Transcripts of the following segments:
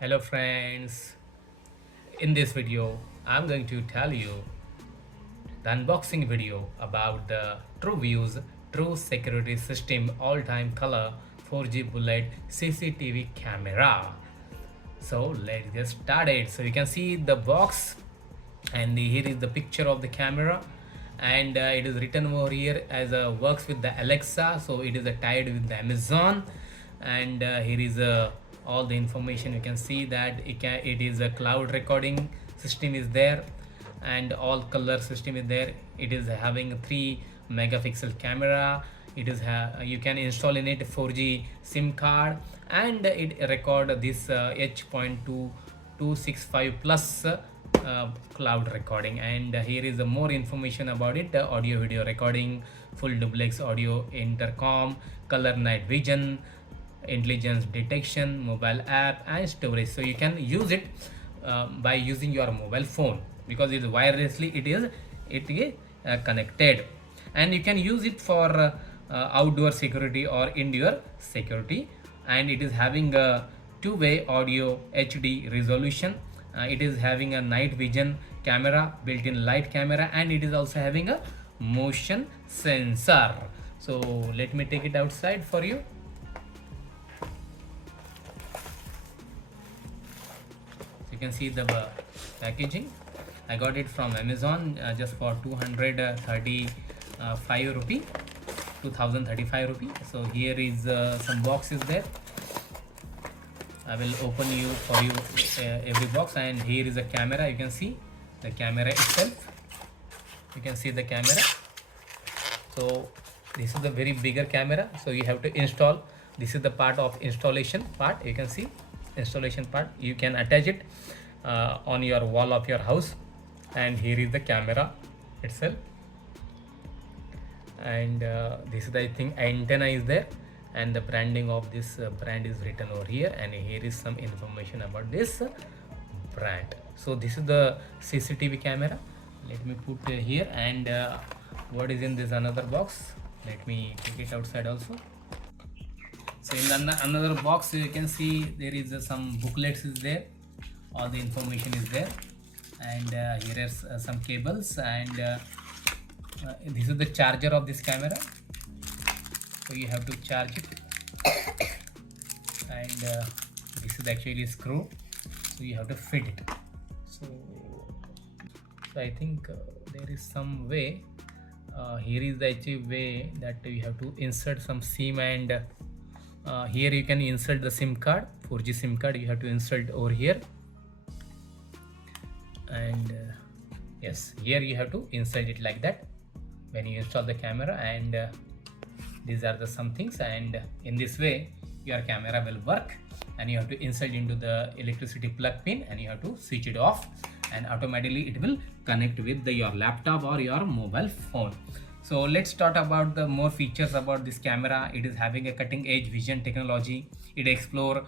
Hello friends, in this video I'm going to tell you the unboxing video about the TrueView's True Security System all-time color 4G bullet CCTV camera. So let's get started. So you can see the box and here is the picture of the camera, and it is written over here as works with the Alexa, so it is tied with the Amazon. And here is all the information. You can see that it is a cloud recording system is there, and all color system is there. It is having 3 megapixel camera. It is you can install in it 4G SIM card, and it record this H.2265 plus cloud recording. And here is more information about it: audio video recording, full duplex audio intercom, color night vision, intelligence detection, mobile app, and storage. So you can use it by using your mobile phone, because it is wirelessly it is connected, and you can use it for outdoor security or indoor security. And it is having a two-way audio HD resolution. It is having a night vision camera, built-in light camera, and it is also having a motion sensor. So let me take it outside for you. You can see the packaging. I got it from Amazon just for 235 rupee, 2035 rupee. So here is some boxes there. I will open you for you every box. And here is a camera. You can see the camera itself. You can see the camera. So this is the very bigger camera, so you have to install. This is the part of installation part. You can see installation part. You can attach it on your wall of your house. And here is the camera itself, and this is the, I think, antenna is there, and the branding of this brand is written over here. And here is some information about this brand. So this is the CCTV camera. Let me put here. And what is in this another box? Let me take it outside also. So in another box, you can see there is some booklets is there. All the information is there. And here are some cables. And this is the charger of this camera, so you have to charge it. And this is actually a screw, so you have to fit it. So I think there is some way. Here is the actually way that you have to insert some SIM. And here you can insert the SIM card, 4G SIM card. You have to insert over here. And yes, here you have to insert it like that when you install the camera. And these are the some things. And in this way your camera will work. And you have to insert into the electricity plug pin, and you have to switch it off, and automatically it will connect with your laptop or your mobile phone. So let's talk about the more features about this camera. It is having a cutting edge vision technology. It explore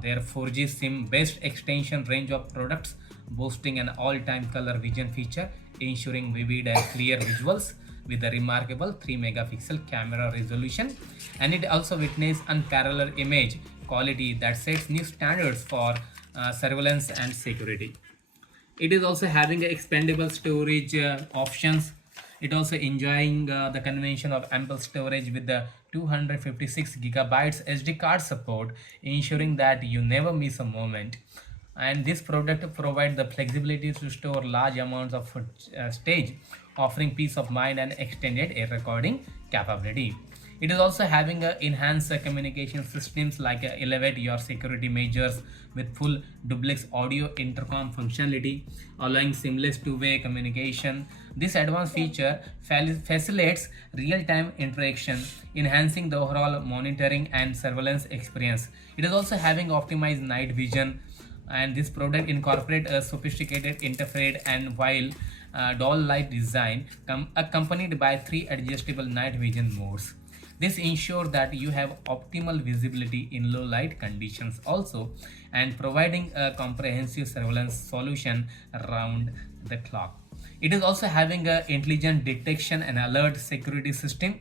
their 4G SIM based extension range of products, boasting an all-time color vision feature, ensuring vivid and clear visuals with a remarkable 3 megapixel camera resolution. And it also witnessed unparalleled image quality that sets new standards for surveillance and security. It is also having expandable storage options. It also enjoying the convention of ample storage with the 256 gigabytes SD card support, ensuring that you never miss a moment. And this product provides the flexibility to store large amounts of storage, offering peace of mind and extended recording capability. It is also having enhanced communication systems like elevate your security measures with full duplex audio intercom functionality, allowing seamless two-way communication. This advanced feature facilitates real-time interaction, enhancing the overall monitoring and surveillance experience. It is also having optimized night vision, and this product incorporates a sophisticated infrared and while doll light design accompanied by 3 adjustable night vision modes. This ensures that you have optimal visibility in low light conditions also, and providing a comprehensive surveillance solution around the clock. It is also having a intelligent detection and alert security system,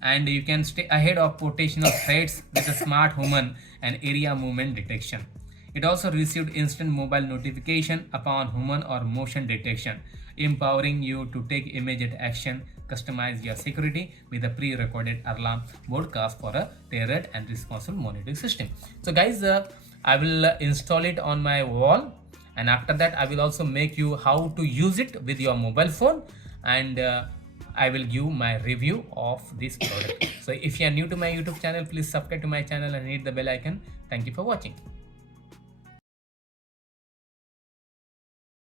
and you can stay ahead of potential threats with a smart human and area movement detection. It also received instant mobile notification upon human or motion detection, empowering you to take immediate action. Customize your security with a pre-recorded alarm broadcast for a tailored and responsible monitoring system. So guys, I will install it on my wall, and after that I will also make you how to use it with your mobile phone, and I will give my review of this product. So if you are new to my YouTube channel, please subscribe to my channel and hit the bell icon. Thank you for watching.